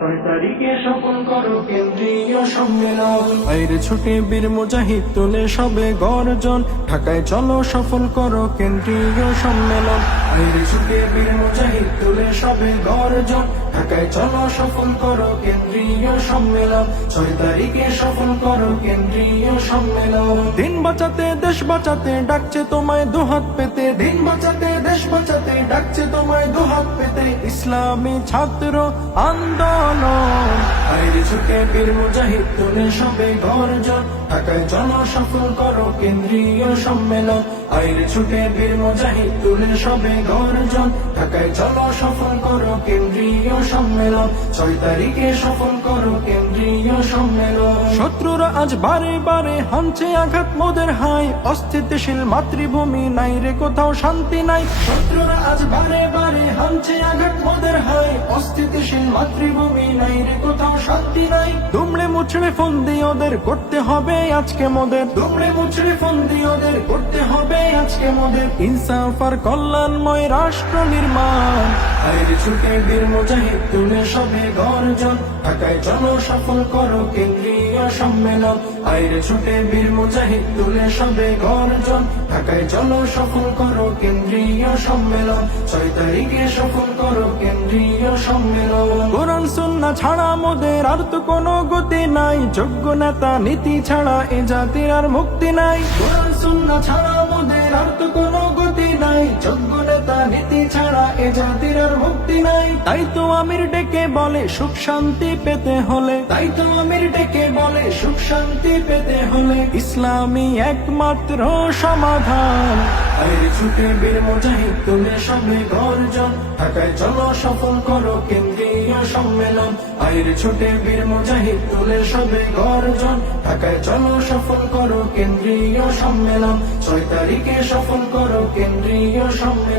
ছয় তারিখে সফল করো কেন্দ্রীয় সম্মেলন। আইরে ছুটে বীর মুজাহিদ তুলে সবে গর্জন, ঢাকায় চলো সফল করো কেন্দ্রীয় সম্মেলন। আইরে ছুটে বীর মুজাহিদ তুলে সবে গর্জন, ঢাকায় চলো সফল করো কেন্দ্রীয় সম্মেলন। 6 তারিখে সফল করো কেন্দ্রীয় সম্মেলন। দিন বাঁচাতে দেশ বাঁচাতে ডাকছে তোমায় দুহাত পেতে, দিন বাঁচাতে দেশ বাঁচাতে ডাকছে তোমায় দুহাত পেতে। ইসলামী ছাত্র আন্দোলন, আইরে ছুটে বীর মুজাহিদ তুলে সবে গর্জন, ঢাকায় চলো সফল করো কেন্দ্রীয় সম্মেলন। আইরে ছুটে বীর মুজাহিদ তুলে সবে গর্জন, ঢাকায় চলো সফল করো কেন্দ্রীয় সম্মেলন। 6 তারিখে সফল করো কেন্দ্রীয় সম্মেলন। শত্রুরা আজ বারে বারে হানছে আঘাত মোদের হাই, অস্থিতিশীল মাতৃভূমি নাই রে কোথাও শান্তি নাই। শত্রুরা আজ বারে বারে হানছে আঘাত মোদের হাই, অস্থিতিশীল মাতৃভূমি নাই রে কোথাও শান্তি নাই। দুমড়ে মুচড়ে ফন্দি ওদের করতে হবে আজকে মোদের, দুমড়ে মুচড়ে ফন্দি ওদের করতে হবে আজকে মোদের। ইনসাফ আর কল্যাণময় রাষ্ট্র নির্মাণ, আইরে ছুটে বীর মুজাহিদ তুলে সবে গর্জন, ঢাকায় চলো সফল করো কেন্দ্রীয় সম্মেলন। আইরে ছুটে বীর মুজাহিদ তুলে সবে গর্জন, ঢাকায় চলো সফল করো কেন্দ্রীয় সম্মেলন। 6 তারিখে সফল করো কেন্দ্রীয় সম্মেলন। কোরআন সুন্নাহ ছাড়া মোদের আর তো কোনো গতি নাই, যোগ্য নেতা নীতি ছাড়া এ জাতির আর মুক্তি নাই। কোরআন সুন্নাহ ছাড়া মোদের আর তো কোনো গতি নাই, যোগ্য নেতা নীতি ছাড়া এ জাতির আর মুক্তি নাই। তাই তো আমির ডেকে বলে সুখ শান্তি পেতে হলে, তাই তো আমির ডেকে বলে সুখ শান্তি পেতে হলে ইসলামী একমাত্র সমাধান। আইরে ছুটে বীর মুজাহিদ তুলে সবে গর্জন, ঢাকায় চলো সফল করো কেন্দ্রীয় সম্মেলন। আইরে ছুটে বীর মুজাহিদ তুলে সবে গর্জন, ঢাকায় চলো সফল করো কেন্দ্রীয় সম্মেলন। 6 তারিখে সফল করো কেন্দ্রীয় সম্মেলন।